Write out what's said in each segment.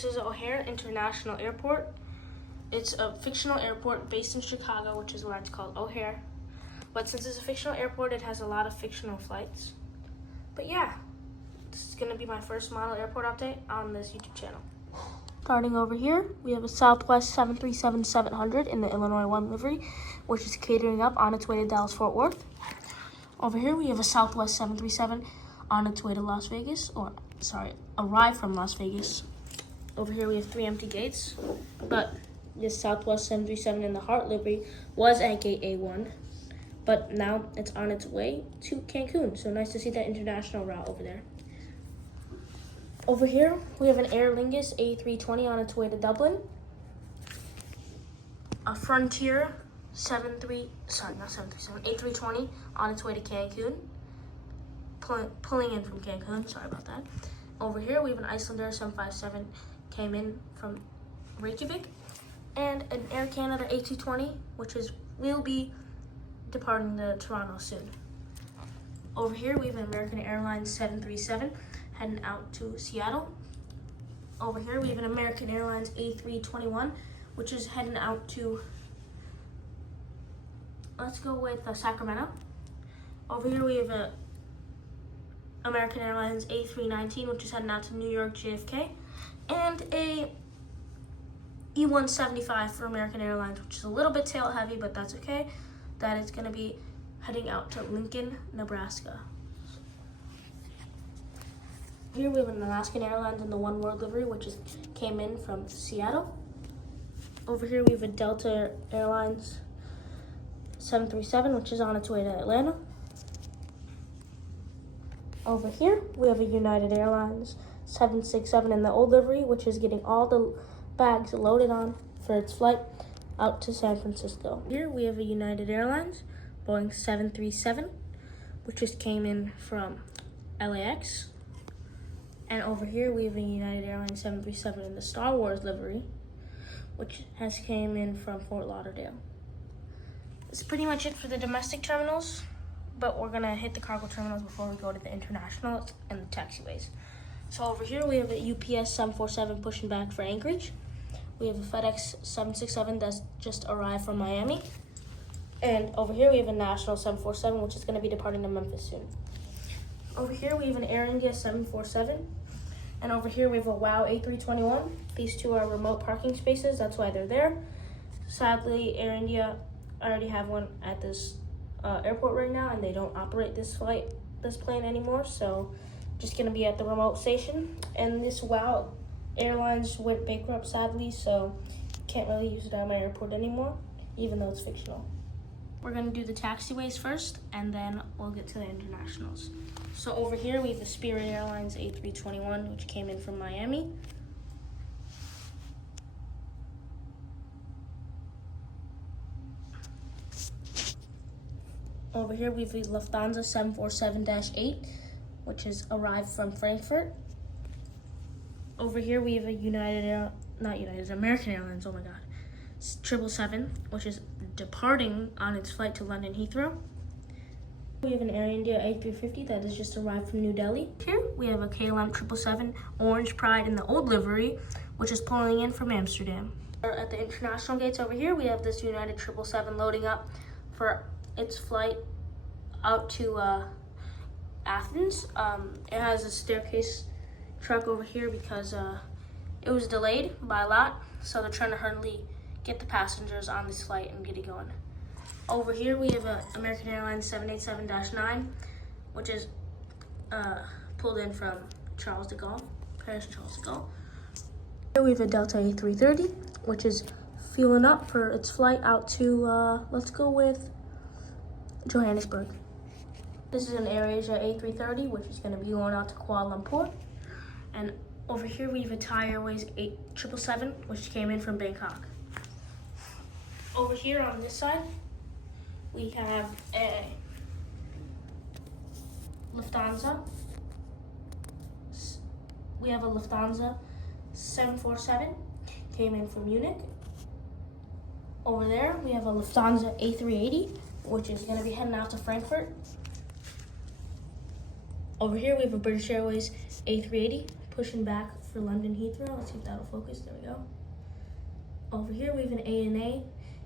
This is O'Hare International Airport. It's a fictional airport based in Chicago, which is why it's called O'Hare. But since it's a fictional airport, it has a lot of fictional flights. But yeah, this is going to be my first model airport update on this YouTube channel. Starting over here, we have a Southwest 737-700 in the Illinois 1 livery, which is catering up on its way to Dallas-Fort Worth. Over here, we have a Southwest 737 on its way to Las Vegas, arrived from Las Vegas. Over here, we have 3 empty gates, but this Southwest 737 in the Heart livery was at gate A1, but now it's on its way to Cancun. So nice to see that international route over there. Over here, we have an Aer Lingus A320 on its way to Dublin. A Frontier A320 on its way to Cancun. Pulling in from Cancun, sorry about that. Over here, we have an Islander 757 came in from Reykjavik, and an Air Canada A220, will be departing to Toronto soon. Over here, we have an American Airlines 737 heading out to Seattle. Over here, we have an American Airlines A321, which is heading out to, let's go with Sacramento. Over here, we have a American Airlines A319, which is heading out to New York JFK, and a E175 for American Airlines, which is a little bit tail heavy, but that's okay. That is going to be heading out to Lincoln, Nebraska. Here we have an Alaskan Airlines in the One World livery, which came in from Seattle. Over here we have a Delta Airlines 737, which is on its way to Atlanta. Over here, we have a United Airlines 767 in the old livery, which is getting all the bags loaded on for its flight out to San Francisco. Here, we have a United Airlines Boeing 737, which just came in from LAX. And over here, we have a United Airlines 737 in the Star Wars livery, which has came in from Fort Lauderdale. That's pretty much it for the domestic terminals. But we're gonna hit the cargo terminals before we go to the international and the taxiways. So over here we have a UPS 747 pushing back for Anchorage. We have a FedEx 767 that's just arrived from Miami. And over here we have a National 747, which is gonna be departing to Memphis soon. Over here we have an Air India 747. And over here we have a WOW A321. These two are remote parking spaces, that's why they're there. Sadly, Air India, I already have one at this airport right now, and they don't operate this plane anymore, so just gonna be at the remote station. And this WOW Airlines went bankrupt, sadly, so can't really use it at my airport anymore, even though it's fictional. We're gonna do the taxiways first, and then we'll get to the internationals. So over here we have the Spirit Airlines A321, which came in from Miami. Over here we have the Lufthansa 747-8, which has arrived from Frankfurt. Over here we have a American Airlines, oh my god, 777, which is departing on its flight to London Heathrow. We have an Air India A350 that has just arrived from New Delhi. Here we have a KLM 777 Orange Pride in the old livery, which is pulling in from Amsterdam. At the international gates over here, we have this United 777 loading up for its flight out to Athens. It has a staircase truck over here because it was delayed by a lot, so they're trying to hurriedly get the passengers on this flight and get it going. Over here we have an American Airlines 787-9, which is pulled in from Paris Charles de Gaulle. Here we have a Delta A330, which is fueling up for its flight out to, let's go with Johannesburg. This is an AirAsia A330, which is going to be going out to Kuala Lumpur. And over here we have a Thai Airways 777, which came in from Bangkok. Over here on this side, we have a Lufthansa. We have a Lufthansa 747, came in from Munich. Over there, we have a Lufthansa A380, which is going to be heading out to Frankfurt. Over here, we have a British Airways A380 pushing back for London Heathrow. Let's see if that'll focus. There we go. Over here we have an ANA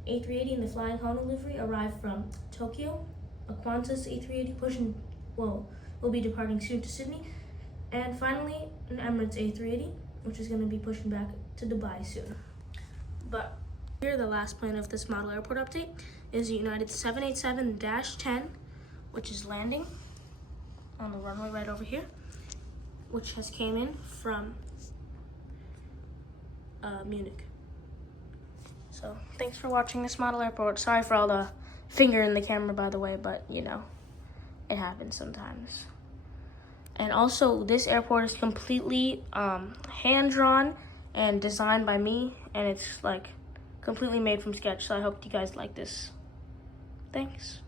A380 in the Flying Honda livery arrived from Tokyo. A Qantas A380 will be departing soon to Sydney. And finally, an Emirates A380, which is going to be pushing back to Dubai soon. But here, the last plane of this model airport update is the United 787-10, which is landing on the runway right over here, which has came in from Munich. So thanks for watching this model airport. Sorry for all the finger in the camera, by the way, but you know, it happens sometimes. And also, this airport is completely hand-drawn and designed by me, and it's like completely made from sketch, so I hope you guys like this. Thanks.